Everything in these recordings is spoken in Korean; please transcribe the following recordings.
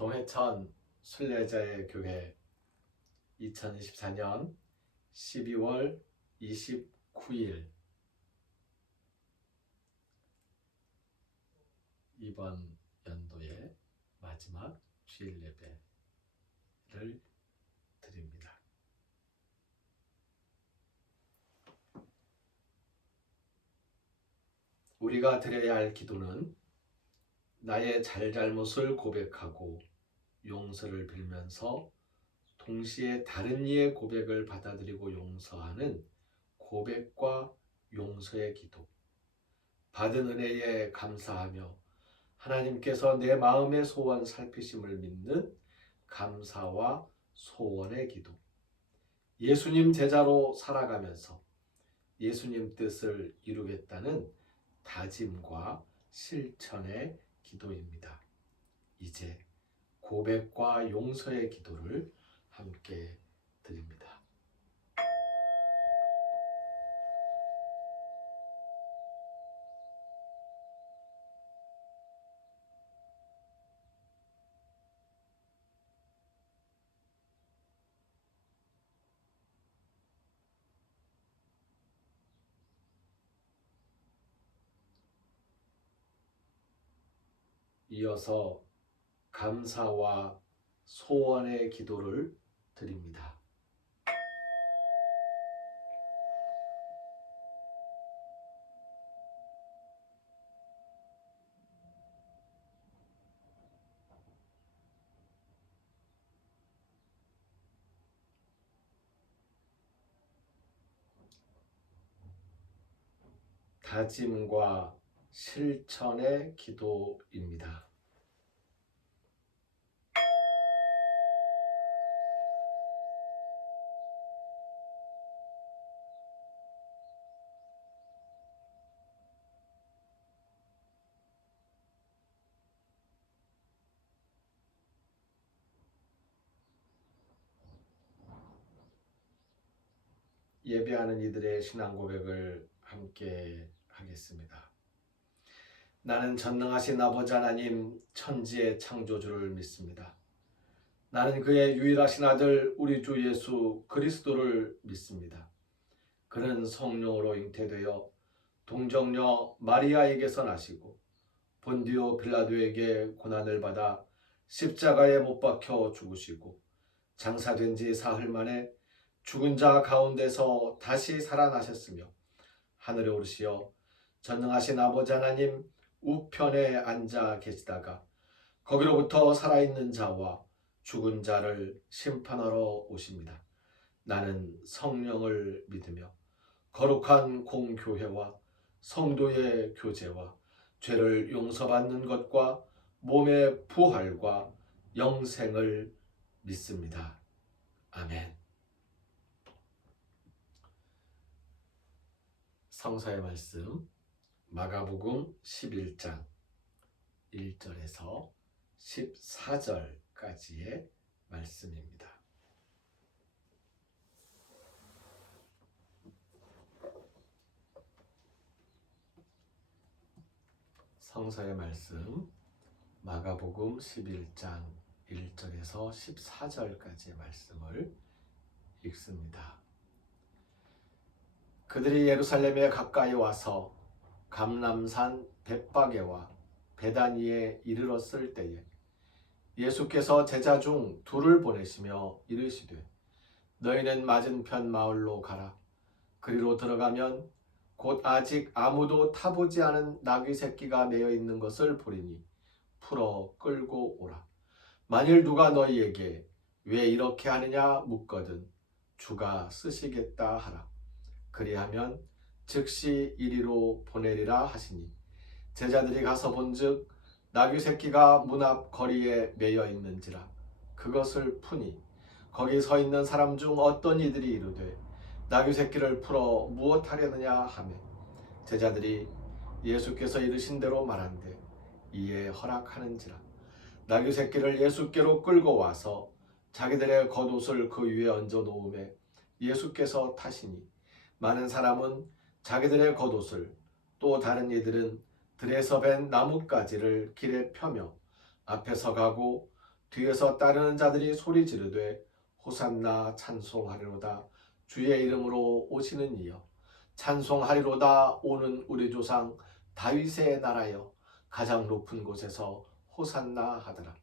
동해천 순례자의 교회 2024년 12월 29일 이번 연도의 마지막 주일 예배를 드립니다. 우리가 드려야 할 기도는 나의 잘잘못을 고백하고 용서를 빌면서 동시에 다른 이의 고백을 받아들이고 용서하는 고백과 용서의 기도, 받은 은혜에 감사하며 하나님께서 내 마음의 소원 살피심을 믿는 감사와 소원의 기도, 예수님 제자로 살아가면서 예수님 뜻을 이루겠다는 다짐과 실천의 기도입니다. 이제 고백과 용서의 기도를 함께 드립니다. 이어서 감사와 소원의 기도를 드립니다. 다짐과 실천의 기도입니다. 예배하는 이들의 신앙 고백을 함께 하겠습니다. 나는 전능하신 아버지 하나님 천지의 창조주를 믿습니다. 나는 그의 유일하신 아들 우리 주 예수 그리스도를 믿습니다. 그는 성령으로 잉태되어 동정녀 마리아에게서 나시고 본디오 빌라도에게 고난을 받아 십자가에 못 박혀 죽으시고 장사된 지 사흘 만에 죽은 자 가운데서 다시 살아나셨으며 하늘에 오르시어 전능하신 아버지 하나님 우편에 앉아 계시다가 거기로부터 살아있는 자와 죽은 자를 심판하러 오십니다. 나는 성령을 믿으며 거룩한 공교회와 성도의 교제와 죄를 용서받는 것과 몸의 부활과 영생을 믿습니다. 아멘. 성서의 말씀 마가복음 11장 1절에서 14절까지의 말씀입니다. 성서의 말씀 마가복음 11장 1절에서 14절까지의 말씀을 읽습니다. 그들이 예루살렘에 가까이 와서 감람산 벳바게와 베다니에 이르렀을 때에 예수께서 제자 중 둘을 보내시며 이르시되 너희는 맞은편 마을로 가라. 그리로 들어가면 곧 아직 아무도 타보지 않은 나귀 새끼가 매여 있는 것을 보리니 풀어 끌고 오라. 만일 누가 너희에게 왜 이렇게 하느냐 묻거든 주가 쓰시겠다 하라. 그리하면 즉시 이리로 보내리라 하시니 제자들이 가서 본즉 나귀 새끼가 문 앞 거리에 매여 있는지라. 그것을 푸니 거기 서 있는 사람 중 어떤 이들이 이르되 나귀 새끼를 풀어 무엇하려느냐 하매 제자들이 예수께서 이르신 대로 말한대 이에 허락하는지라. 나귀 새끼를 예수께로 끌고 와서 자기들의 겉옷을 그 위에 얹어 놓음에 예수께서 타시니 많은 사람은 자기들의 겉옷을 또 다른 이들은 들에서 벤 나뭇가지를 길에 펴며 앞에 서가고 뒤에서 따르는 자들이 소리 지르되 호산나 찬송하리로다. 주의 이름으로 오시는 이여 찬송하리로다. 오는 우리 조상 다윗의 나라여 가장 높은 곳에서 호산나 하더라.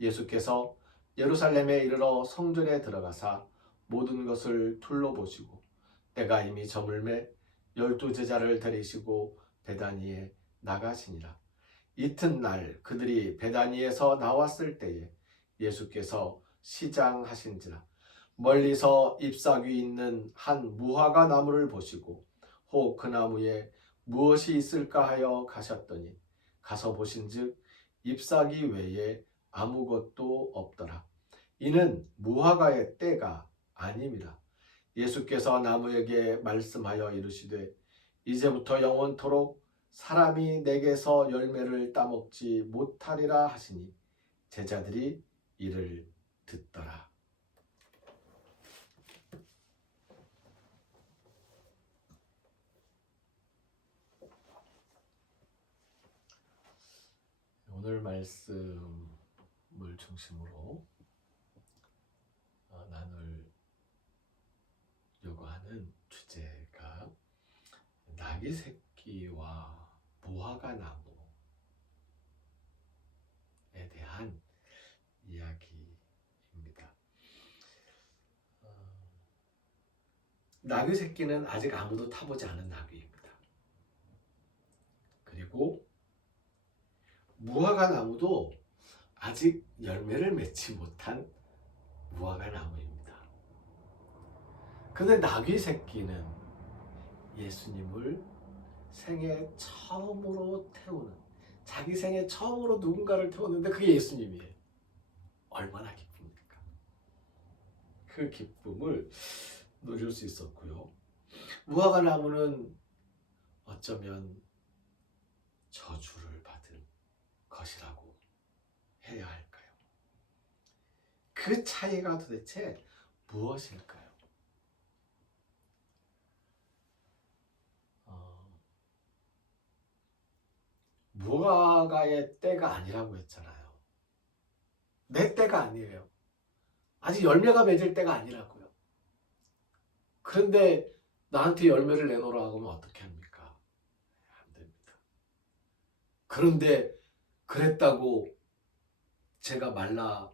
예수께서 예루살렘에 이르러 성전에 들어가사 모든 것을 둘러보시고 때가 이미 저물매 12제자를 데리시고 베다니에 나가시니라. 이튿날 그들이 베다니에서 나왔을 때에 예수께서 시장하신지라. 멀리서 잎사귀 있는 한 무화과 나무를 보시고 혹 그 나무에 무엇이 있을까 하여 가셨더니 가서 보신즉 잎사귀 외에 아무것도 없더라. 이는 무화과의 때가 아님이라. 예수께서 나무에게 말씀하여 이르시되 이제부터 영원토록 사람이 내게서 열매를 따먹지 못하리라 하시니 제자들이 이를 듣더라. 오늘 말씀을 중심으로 나누려고 하는 주제가 나귀 새끼와 무화과 나무에 대한 이야기입니다. 나귀 새끼는 아직 아무도 타보지 않은 나귀입니다. 그리고 무화과 나무도 아직 열매를 맺지 못한 무화과 나무입니다. 근데 나귀 새끼는 예수님을 생애 처음으로 태우는, 자기 생애 처음으로 누군가를 태우는데 그게 예수님이에요. 얼마나 기쁩니까? 그 기쁨을 누릴 수 있었고요. 무화과 나무는 어쩌면 저주를 받은 것이라고 해야 할까요? 그 차이가 도대체 무엇일까요? 무화과의 때가 아니라고 했잖아요. 내 때가 아니에요. 아직 열매가 맺을 때가 아니라고요. 그런데 나한테 열매를 내놓으라 하면 어떻게 합니까? 안 됩니다. 그런데 그랬다고 제가 말라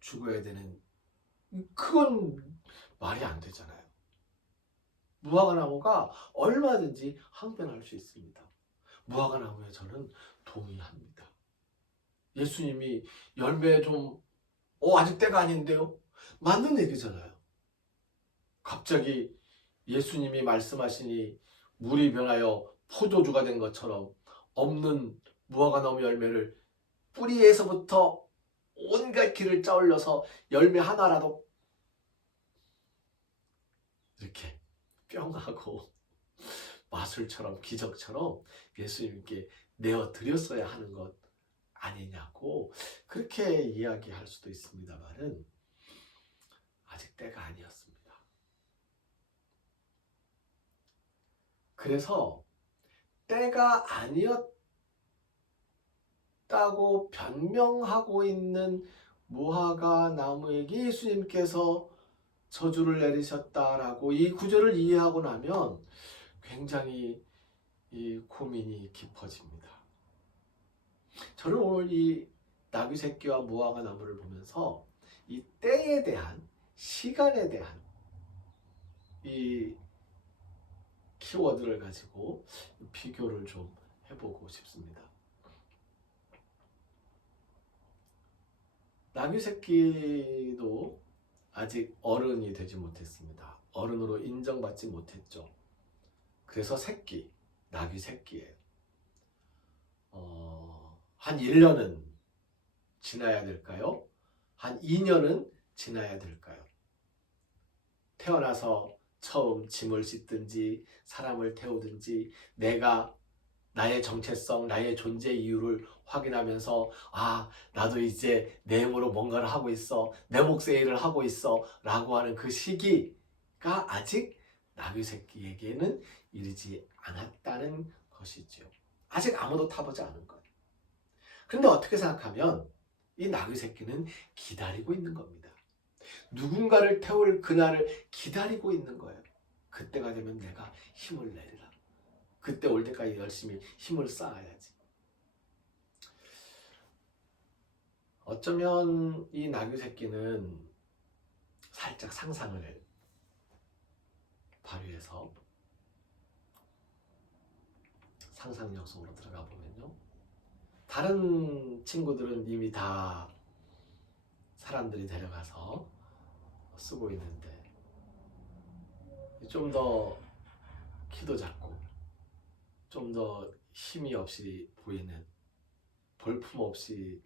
죽어야 되는, 그건 말이 안 되잖아요. 무화과 나무가 얼마든지 항변할 수 있습니다. 무화과 나무에 저는 동의합니다. 예수님이 열매 좀 아직 때가 아닌데요? 맞는 얘기잖아요. 갑자기 예수님이 말씀하시니 물이 변하여 포도주가 된 것처럼 없는 무화과 나무 열매를 뿌리에서부터 온갖 길을 짜올려서 열매 하나라도 이렇게 뿅 하고 마술처럼 기적처럼 예수님께 내어드렸어야 하는 것 아니냐고 그렇게 이야기할 수도 있습니다만은 아직 때가 아니었습니다. 그래서 때가 아니었다고 변명하고 있는 무화과 나무에게 예수님께서 저주를 내리셨다라고 이 구절을 이해하고 나면 굉장히 이 고민이 깊어집니다. 저는 오늘 이 나귀 새끼와 무화과 나무를 보면서 이 때에 대한, 시간에 대한 이 키워드를 가지고 비교를 좀 해보고 싶습니다. 나귀 새끼도 아직 어른이 되지 못했습니다. 어른으로 인정받지 못했죠. 그래서 새끼, 나귀 새끼예요. 한 1년은 지나야 될까요? 한 2년은 지나야 될까요? 태어나서 처음 짐을 싣든지 사람을 태우든지 내가 나의 정체성, 나의 존재 이유를 확인하면서 나도 이제 내 힘으로 뭔가를 하고 있어, 내 몫의 일을 하고 있어 라고 하는 그 시기가 아직 나귀 새끼에게는 이르지 않았다는 것이죠. 아직 아무도 타보지 않은 거예요. 그런데 어떻게 생각하면 이 나귀 새끼는 기다리고 있는 겁니다. 누군가를 태울 그날을 기다리고 있는 거예요. 그때가 되면 내가 힘을 내리라. 그때 올 때까지 열심히 힘을 쌓아야지. 어쩌면 이 나귀 새끼는 살짝 상상을 발휘해서 상상력 속으로 들어가 보면요, 다른 친구들은 이미 다 사람들이 데려가서 쓰고 있는데 좀 더 키도 작고 좀 더 힘이 없이 보이는, 볼품 없이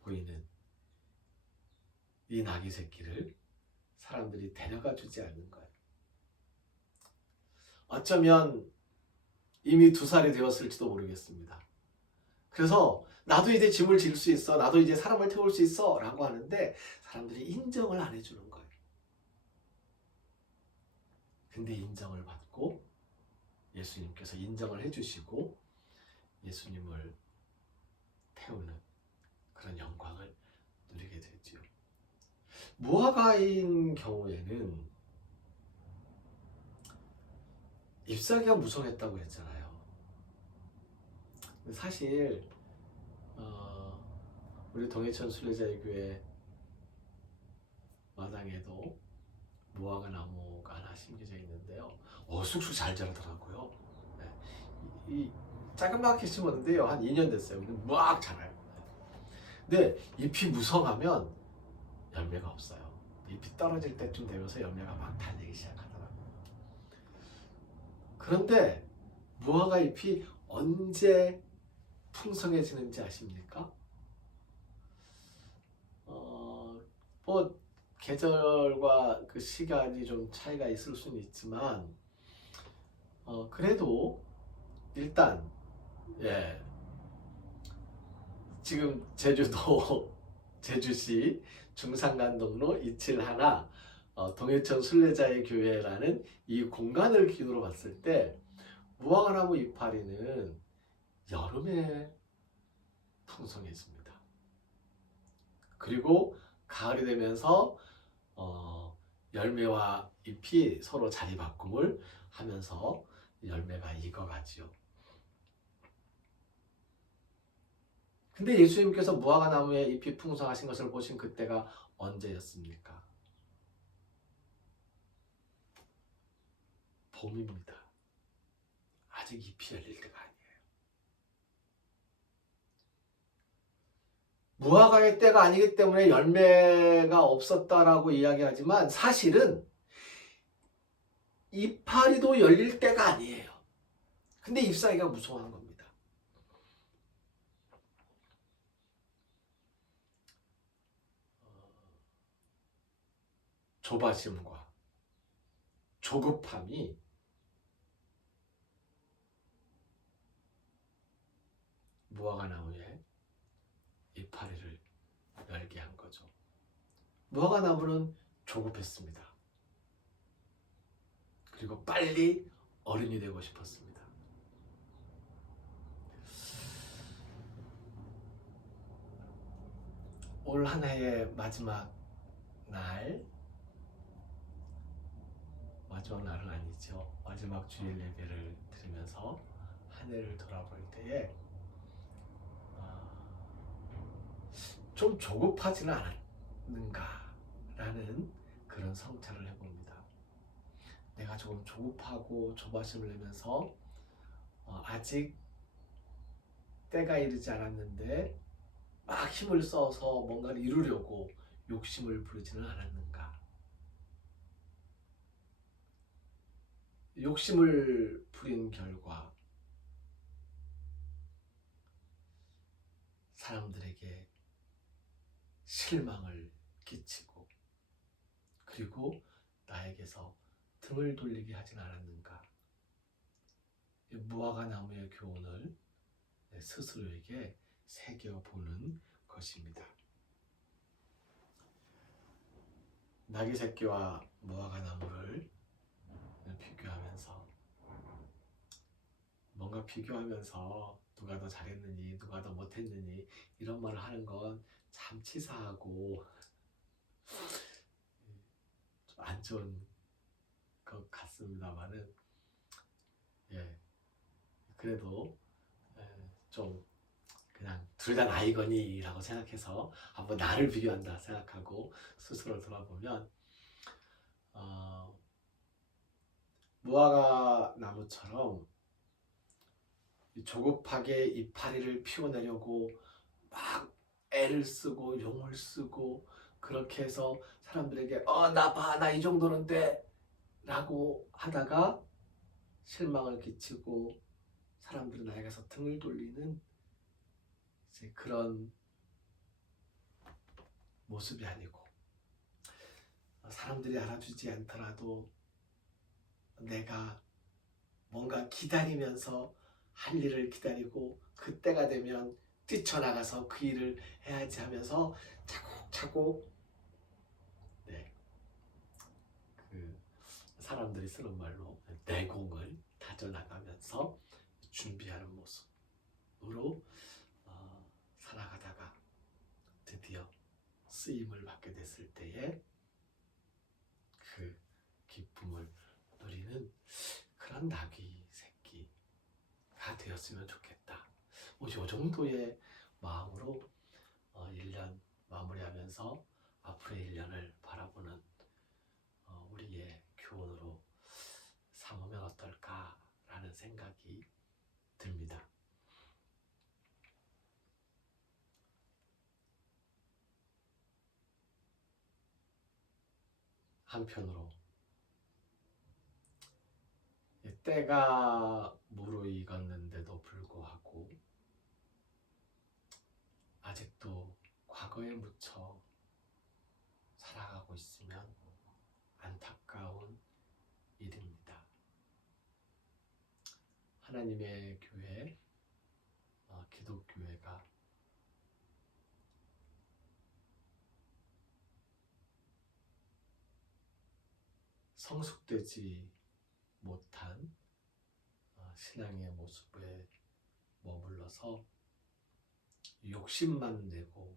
보이는 이 나귀 새끼를 사람들이 데려가 주지 않는 거예요. 어쩌면 이미 2살이 되었을지도 모르겠습니다. 그래서 나도 이제 짐을 질 수 있어, 나도 이제 사람을 태울 수 있어 라고 하는데 사람들이 인정을 안 해주는 거예요. 근데 인정을 받고 예수님께서 인정을 해주시고 예수님을 태우는 그런 영광을 누리게 되죠. 무화과인 경우에는 잎사귀가 무성했다고 했잖아요. 사실 우리 동해천 순례자의 교회 마당에도 무화과 나무가 하나 심겨져 있는데요. 쑥쑥 잘 자라더라고요. 네. 이 자그맣게 심었는데요, 한 2년 됐어요. 근데 막 자라요. 근데 잎이 무성하면 열매가 없어요. 잎이 떨어질 때쯤 되면서 열매가 막 달리기 시작하더라고요. 그런데 무화과 잎이 언제 풍성해지는지 아십니까? 뭐 계절과 그 시간이 좀 차이가 있을 수는 있지만 그래도 일단 지금 제주도 제주시 중산간동로 271 동해천 순례자의 교회라는 이 공간을 기준으로 봤을 때 무화과나무 이파리는 여름에 풍성해집니다. 그리고 가을이 되면서 열매와 잎이 서로 자리바꿈을 하면서 열매가 익어가지요. 근데 예수님께서 무화과 나무에 잎이 풍성하신 것을 보신 그때가 언제였습니까? 봄입니다. 아직 잎이 열릴 때가 아니에요. 무화과의 때가 아니기 때문에 열매가 없었다라고 이야기하지만 사실은 이파리도 열릴 때가 아니에요. 근데 잎사귀가 무성한 겁니다. 조바심과 조급함이 무화과 나무에 이파리를 열게 한 거죠. 무화과 나무는 조급했습니다. 그리고 빨리 어른이 되고 싶었습니다. 올 한 해의 마지막 날은 아니죠. 마지막 주일 예배를 드리면서 한 해를 돌아볼 때에 좀 조급하지는 않았는가라는 그런 성찰을 해봅니다. 내가 조금 조급하고 조바심을 내면서 아직 때가 이르지 않았는데 막 힘을 써서 뭔가를 이루려고 욕심을 부리지는 않았는가. 욕심을 부린 결과 사람들에게 실망을 끼치고 그리고 나에게서 등을 돌리게 하진 않았는가. 무화과 나무의 교훈을 스스로에게 새겨보는 것입니다. 나귀 새끼와 무화과 나무를 비교하면서 뭔가 비교하면서 누가 더 잘했느니 누가 더 못했느니 이런 말을 하는 건 참 치사하고 좀 안 좋은 것 같습니다만은, 예, 그래도 좀 그냥 둘 다 나이거니라고 생각해서 한번 나를 비교한다 생각하고 스스로 돌아보면, 무화과 나무처럼 조급하게 이파리를 피워내려고 막 애를 쓰고 용을 쓰고 그렇게 해서 사람들에게 나 봐, 나 이 정도는 돼 라고 하다가 실망을 끼치고 사람들은 나에게서 등을 돌리는 이제 그런 모습이 아니고, 사람들이 알아주지 않더라도 내가 뭔가 기다리면서 할 일을 기다리고 그때가 되면 뛰쳐나가서 그 일을 해야지 하면서 차곡차곡, 네, 그 사람들이 쓰는 말로 내공을 다져나가면서 준비하는 모습으로 살아가다가 드디어 쓰임을 받게 됐을 때에 그 기쁨을 누리는 그런 나귀 새끼가 되었으면 좋겠다. 이 정도의 마음으로 1년 마무리하면서 앞으로의 1년을 바라보는 우리의 교훈으로 삼으면 어떨까라는 생각이 듭니다. 한편으로 때가 무르익었는데도 불구하고 아직도 과거에 묻혀 살아가고 있으면 안타까운 일입니다. 하나님의 교회, 기독교회가 성숙되지 못한 신앙의 모습에 머물러서 욕심만 내고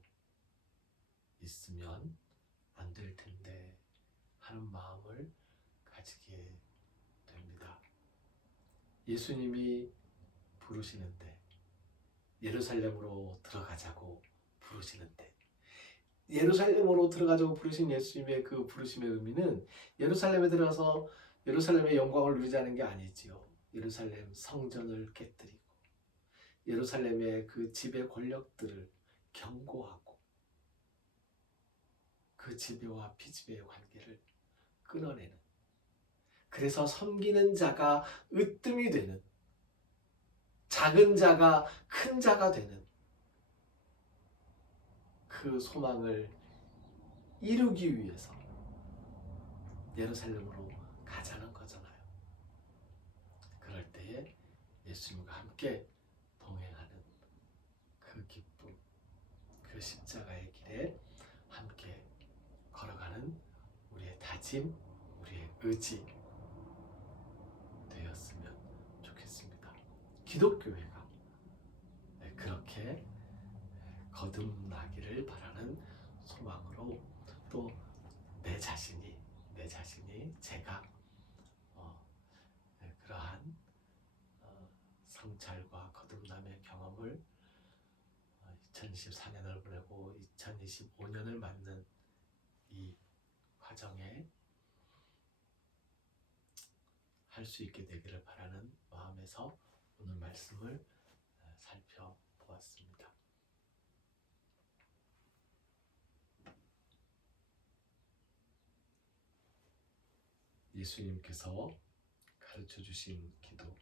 있으면 안 될 텐데 하는 마음을 가지게 됩니다. 예수님이 부르시는데, 예루살렘으로 들어가자고 부르시는데, 예루살렘으로 들어가자고 부르신 예수님의 그 부르심의 의미는 예루살렘에 들어가서 예루살렘의 영광을 누리자는 게 아니지요. 예루살렘 성전을 깨뜨리고 예루살렘의 그 지배 권력들을 경고하고 그 지배와 비지배의 관계를 끊어내는, 그래서 섬기는 자가 으뜸이 되는, 작은 자가 큰 자가 되는 그 소망을 이루기 위해서 예루살렘으로 가자는 거잖아요. 그럴 때에 예수님과 함께 동행하는 그 기쁨, 그 십자가의 길에 함께 걸어가는 우리의 다짐, 우리의 의지 되었으면 좋겠습니다. 기독교회가 그렇게 거듭나기를 바라는 소망으로, 또 내 자신이 제가 그러한 성찰과 거듭남의 경험을 2024년을 보내고 2025년을 맞는 이 과정에 할 수 있게 되기를 바라는 마음에서 오늘 말씀을 살펴보았습니다. 예수님께서 가르쳐 주신 기도,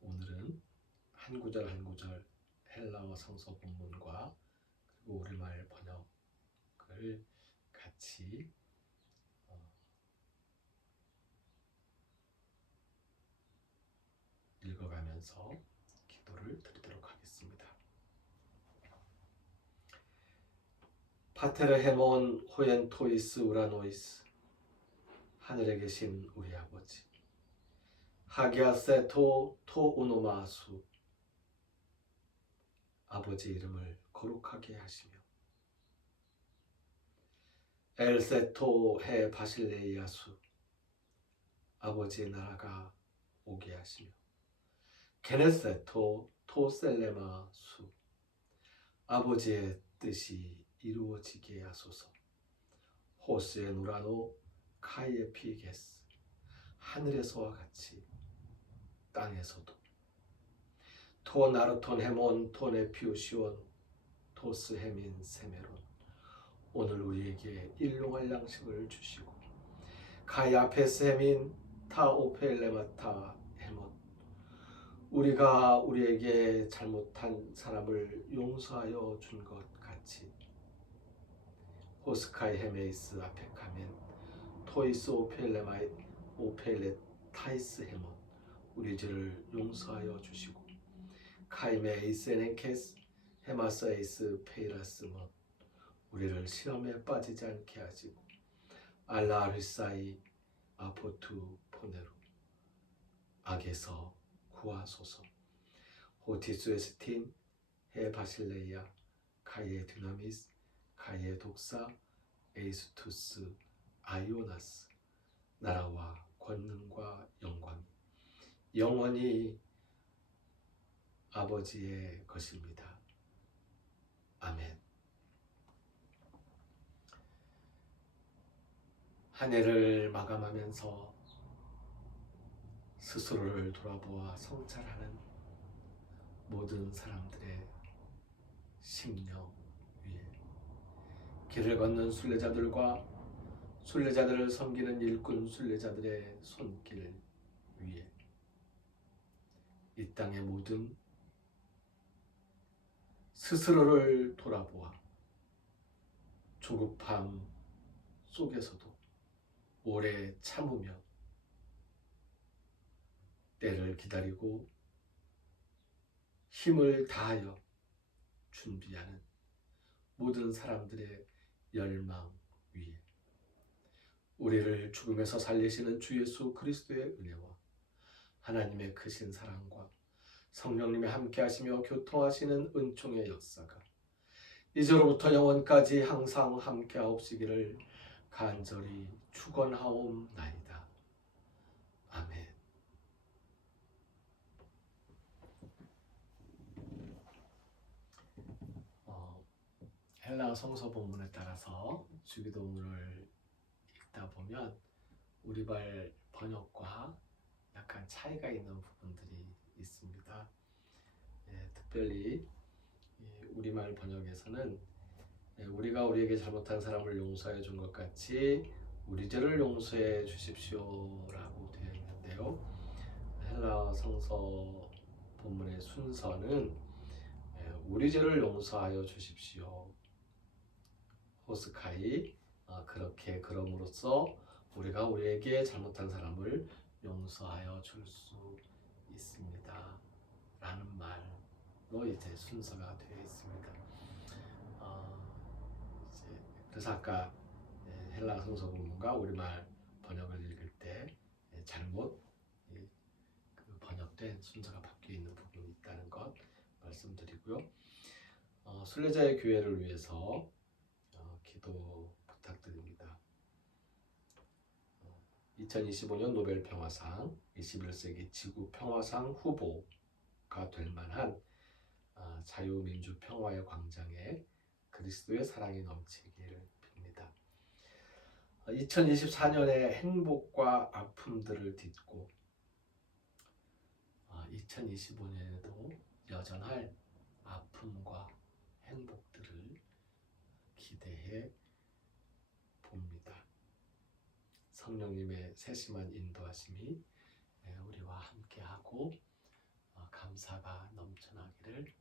오늘은 한 구절 한 구절 헬라어 성서 본문과 그리고 우리말 번역을 같이 읽어가면서 기도를 드리도록 하겠습니다. 파테르 헤몬 호엔 토이스 우라노이스, 하늘에 계신 우리 아버지, 하기아세 토 우노마수, 아버지 이름을 거룩하게 하시며 엘세토 해 바실레이아수 아버지의 나라가 오게 하시며 게네세토 토셀레마수 아버지의 뜻이 이루어지게 하소서. 호스의 누라노 카이에피게스 하늘에서와 같이 땅에서도 토나르톤 헤몬 토네피우시온 토스헤민 세메론 오늘 우리에게 일용할 양식을 주시고 가야페스 헤민 타오펠레마타 헤몬 우리가 우리에게 잘못한 사람을 용서하여 준 것 같이 호스카이 헤메이스 아페카멘 토이스 오펠레마이 오펠레 타이스 헤몬 우리 죄를 용서하여 주시고 카이메 이세네케스 헤마스 에이스 페이라스몬 우리를 시험에 빠지지 않게 하시고 알라르사이 아포투 포네로 악에서 구하소서. 호티스에스틴 해 바실레이아 카이에 디나미스 카이에 독사 에이스투스 아이오나스 나라와 권능과 영광이 영원히 아버지의 것입니다. 아멘. 한 해를 마감하면서 스스로를 돌아보아 성찰하는 모든 사람들의 심령 위에 길을 걷는 순례자들과 순례자들을 섬기는 일꾼 순례자들의 손길 위에 이 땅의 모든 스스로를 돌아보아 조급함 속에서도 오래 참으며 때를 기다리고 힘을 다하여 준비하는 모든 사람들의 열망 위에 우리를 죽음에서 살리시는 주 예수 그리스도의 은혜와 하나님의 크신 사랑과 성령님의 함께하시며 교통하시는 은총의 역사가 이제로부터 영원까지 항상 함께하옵시기를 간절히 축원하옵나이다. 아멘. 헬라 성서 본문에 따라서 주기도문을 읽다 보면 우리말 번역과 약간 차이가 있는 부분들이 있습니다. 특별히 우리말 번역에서는 우리가 우리에게 잘못한 사람을 용서해 준 것 같이 우리 죄를 용서해 주십시오 라고 되어 있는데요. 헬라 성서 본문의 순서는 우리 죄를 용서하여 주십시오 호스카이 그렇게 그럼으로써 우리가 우리에게 잘못한 사람을 용서하여 줄 수 있습니다 라는 말로 이제 순서가 되어 있습니다. 그래서 아까 헬라 성서 본문과 우리말 번역을 읽을 때 잘못 그 번역된 순서가 바뀌어 있는 부분이 있다는 것 말씀드리고요. 순례자의 교회를 위해서 기도 부탁드립니다. 2025년 노벨 평화상 21세기 지구 평화상 후보가 될 만한 자유민주 평화의 광장에 그리스도의 사랑이 넘치기를 빕니다. 2024년의 행복과 아픔들을 딛고 2025년에도 여전할 아픔과 행복들을 기대해 봅니다. 성령님의 세심한 인도하심이 우리와 함께하고 감사가 넘쳐나기를